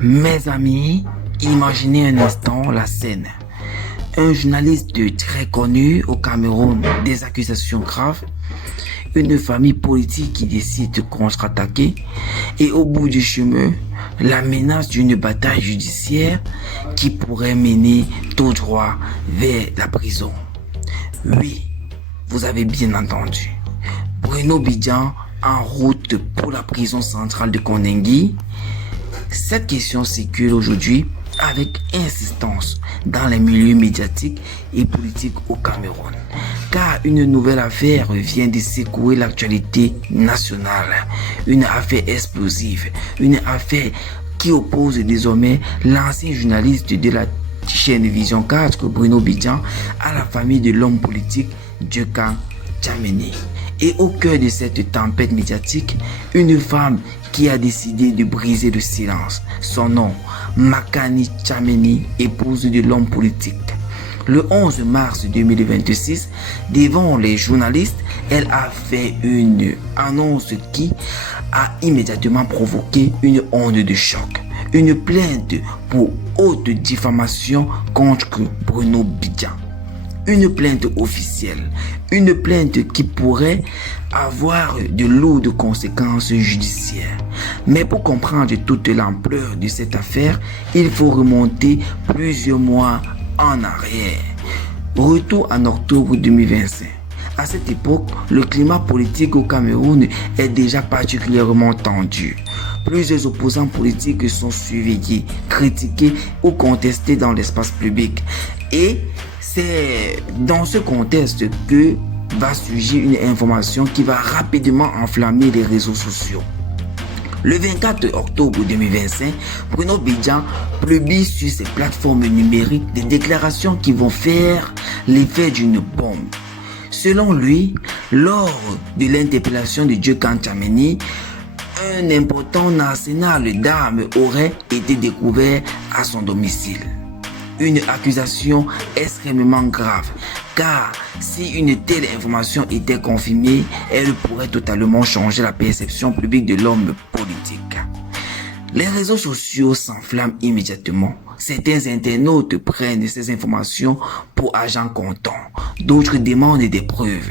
Mes amis, imaginez un instant la scène. Un journaliste très connu au Cameroun, des accusations graves, une famille politique qui décide de contre-attaquer et au bout du chemin, la menace d'une bataille judiciaire qui pourrait mener tout droit vers la prison. Oui, vous avez bien entendu. Bruno Bidjan en route pour la prison centrale de Kondengi. Cette question circule aujourd'hui avec insistance dans les milieux médiatiques et politiques au Cameroun, car une nouvelle affaire vient de secouer l'actualité nationale. Une affaire explosive, une affaire qui oppose désormais l'ancien journaliste de la chaîne Vision 4, Bruno Bidjan, à la famille de l'homme politique Djekan Tchameni. Et au cœur de cette tempête médiatique, une femme qui a décidé de briser le silence. Son nom, Makani Tchameni, épouse de l'homme politique. Le 11 mars 2026, devant les journalistes, elle a fait une annonce qui a immédiatement provoqué une onde de choc. Une plainte pour haute diffamation contre Bruno Bidjan. Une plainte officielle, une plainte qui pourrait avoir de lourdes conséquences judiciaires. Mais pour comprendre toute l'ampleur de cette affaire, il faut remonter plusieurs mois en arrière. Retour en octobre 2025. À cette époque, le climat politique au Cameroun est déjà particulièrement tendu. Plusieurs opposants politiques sont surveillés, critiqués ou contestés dans l'espace public. Et c'est dans ce contexte que va surgir une information qui va rapidement enflammer les réseaux sociaux. Le 24 octobre 2025, Bruno Bidjan publie sur ses plateformes numériques des déclarations qui vont faire l'effet d'une bombe. Selon lui, lors de l'interpellation de Djekan Tchameni, un important arsenal d'armes aurait été découvert à son domicile. Une accusation extrêmement grave, car si une telle information était confirmée, elle pourrait totalement changer la perception publique de l'homme politique. Les réseaux sociaux s'enflamment immédiatement. Certains internautes prennent ces informations pour argent comptant. D'autres demandent des preuves.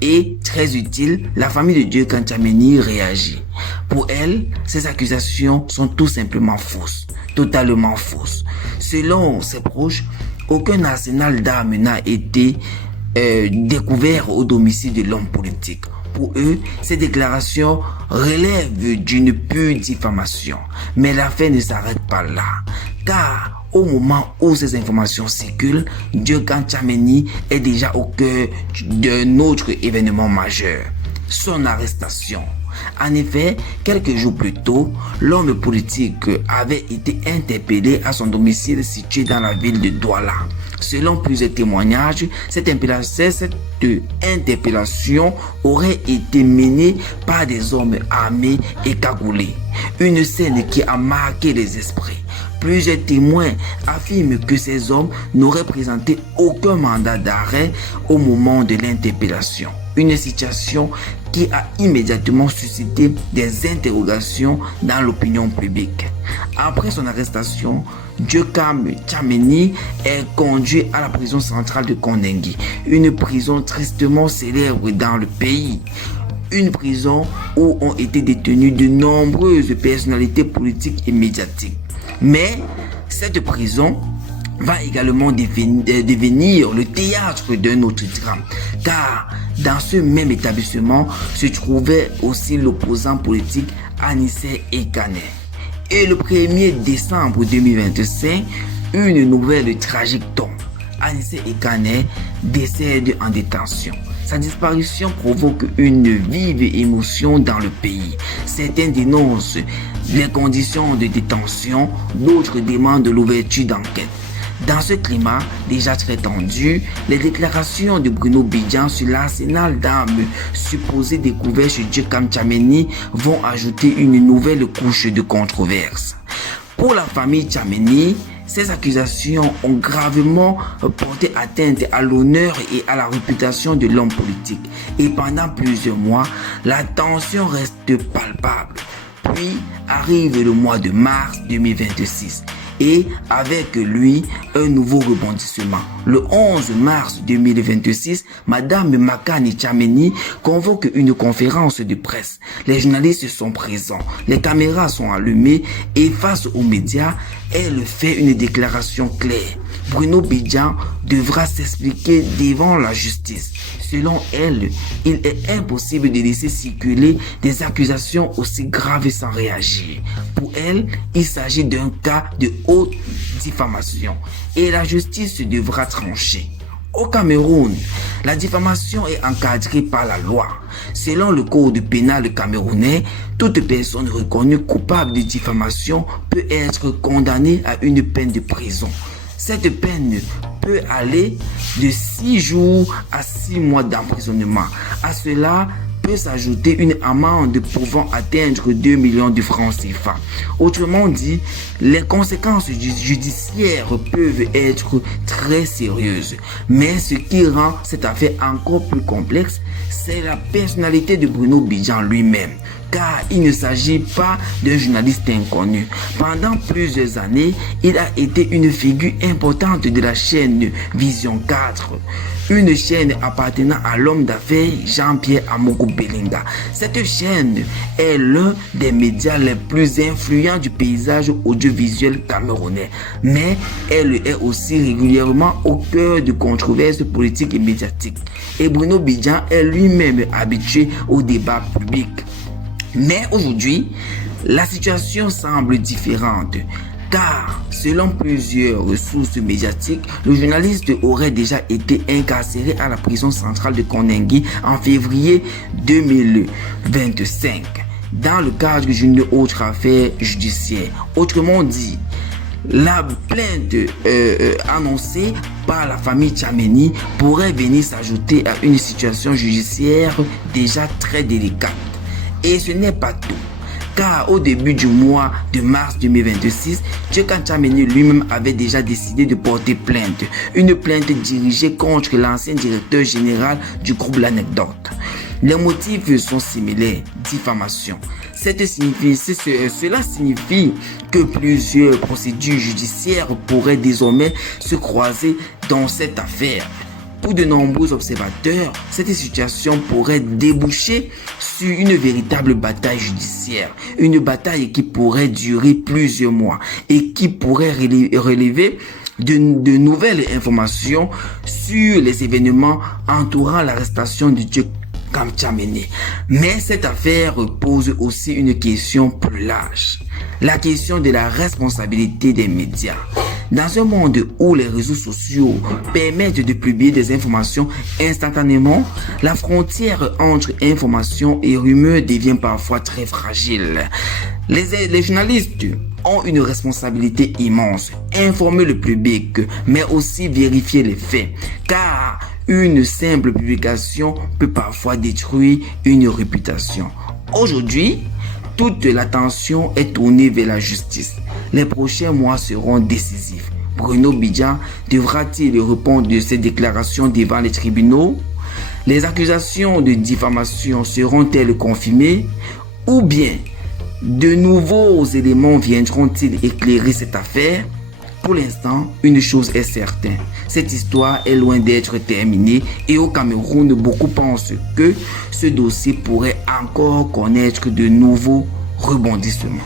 Et, très utile, la famille de Djekan Tchameni réagit. Pour elle, ces accusations sont tout simplement fausses. Totalement fausses. Selon ses proches, aucun arsenal d'armes n'a été découvert au domicile de l'homme politique. Pour eux, ces déclarations relèvent d'une pure diffamation. Mais l'affaire ne s'arrête pas là. Car au moment où ces informations circulent, Djekan Tchameni est déjà au cœur d'un autre événement majeur. Son arrestation. En effet, quelques jours plus tôt, l'homme politique avait été interpellé à son domicile situé dans la ville de Douala. Selon plusieurs témoignages, cette interpellation aurait été menée par des hommes armés et cagoulés. Une scène qui a marqué les esprits. Plusieurs témoins affirment que ces hommes n'auraient présenté aucun mandat d'arrêt au moment de l'interpellation. Une situation qui a immédiatement suscité des interrogations dans l'opinion publique. Après son arrestation, Djekan Tchameni est conduit à la prison centrale de Kondengi, une prison tristement célèbre dans le pays. Une prison où ont été détenues de nombreuses personnalités politiques et médiatiques. Mais cette prison va également devenir le théâtre d'un autre drame, car dans ce même établissement se trouvait aussi l'opposant politique Anissé Ekane. Et le 1er décembre 2025, une nouvelle tragique tombe. Anissé Ekane décède en détention. Sa disparition provoque une vive émotion dans le pays. Certains dénoncent les conditions de détention, d'autres demandent l'ouverture d'enquête. Dans ce climat déjà très tendu, les déclarations de Bruno Bidjan sur l'arsenal d'armes supposé découvert chez Djekan Tchameni vont ajouter une nouvelle couche de controverse. Pour la famille Tchameni, ces accusations ont gravement porté atteinte à l'honneur et à la réputation de l'homme politique. Et pendant plusieurs mois, la tension reste palpable. Puis arrive le mois de mars 2026 et avec lui un nouveau rebondissement. Le 11 mars 2026, Madame Makani Tchameni convoque une conférence de presse. Les journalistes sont présents, les caméras sont allumées et face aux médias, elle fait une déclaration claire. Bruno Bidjan devra s'expliquer devant la justice. Selon elle, il est impossible de laisser circuler des accusations aussi graves sans réagir. Pour elle, il s'agit d'un cas de haute diffamation et la justice devra trancher. Au Cameroun, la diffamation est encadrée par la loi. Selon le code pénal camerounais, toute personne reconnue coupable de diffamation peut être condamnée à une peine de prison. Cette peine peut aller de 6 jours à 6 mois d'emprisonnement. À cela peut s'ajouter une amende pouvant atteindre 2 millions de francs CFA. Autrement dit, les conséquences judiciaires peuvent être très sérieuses. Mais ce qui rend cette affaire encore plus complexe, c'est la personnalité de Bruno Bidjan lui-même. Car il ne s'agit pas d'un journaliste inconnu. Pendant plusieurs années, il a été une figure importante de la chaîne Vision 4, une chaîne appartenant à l'homme d'affaires Jean-Pierre Amogo Belinga. Cette chaîne est l'un des médias les plus influents du paysage audiovisuel camerounais, mais elle est aussi régulièrement au cœur de controverses politiques et médiatiques. Et Bruno Bidjan est lui-même habitué au débat public. Mais aujourd'hui, la situation semble différente, car selon plusieurs sources médiatiques, le journaliste aurait déjà été incarcéré à la prison centrale de Koningui en février 2025, dans le cadre d'une autre affaire judiciaire. Autrement dit, la plainte annoncée par la famille Tchameni pourrait venir s'ajouter à une situation judiciaire déjà très délicate. Et ce n'est pas tout, car au début du mois de mars 2026, Tchekan Tchameni lui-même avait déjà décidé de porter plainte, une plainte dirigée contre l'ancien directeur général du groupe L'Anecdote. Les motifs sont similaires, diffamation. Cela signifie que plusieurs procédures judiciaires pourraient désormais se croiser dans cette affaire. Pour de nombreux observateurs, cette situation pourrait déboucher sur une véritable bataille judiciaire, une bataille qui pourrait durer plusieurs mois et qui pourrait relever de nouvelles informations sur les événements entourant l'arrestation de Tchekan Tchameni. Mais cette affaire pose aussi une question plus large, la question de la responsabilité des médias. Dans un monde où les réseaux sociaux permettent de publier des informations instantanément, la frontière entre information et rumeur devient parfois très fragile. Les journalistes ont une responsabilité immense, informer le public, mais aussi vérifier les faits, car une simple publication peut parfois détruire une réputation. Aujourd'hui, toute l'attention est tournée vers la justice. Les prochains mois seront décisifs. Bruno Bidjan devra-t-il répondre de ses déclarations devant les tribunaux? Les accusations de diffamation seront-elles confirmées? Ou bien, de nouveaux éléments viendront-ils éclairer cette affaire? Pour l'instant, une chose est certaine, cette histoire est loin d'être terminée et au Cameroun, beaucoup pensent que ce dossier pourrait encore connaître de nouveaux rebondissements.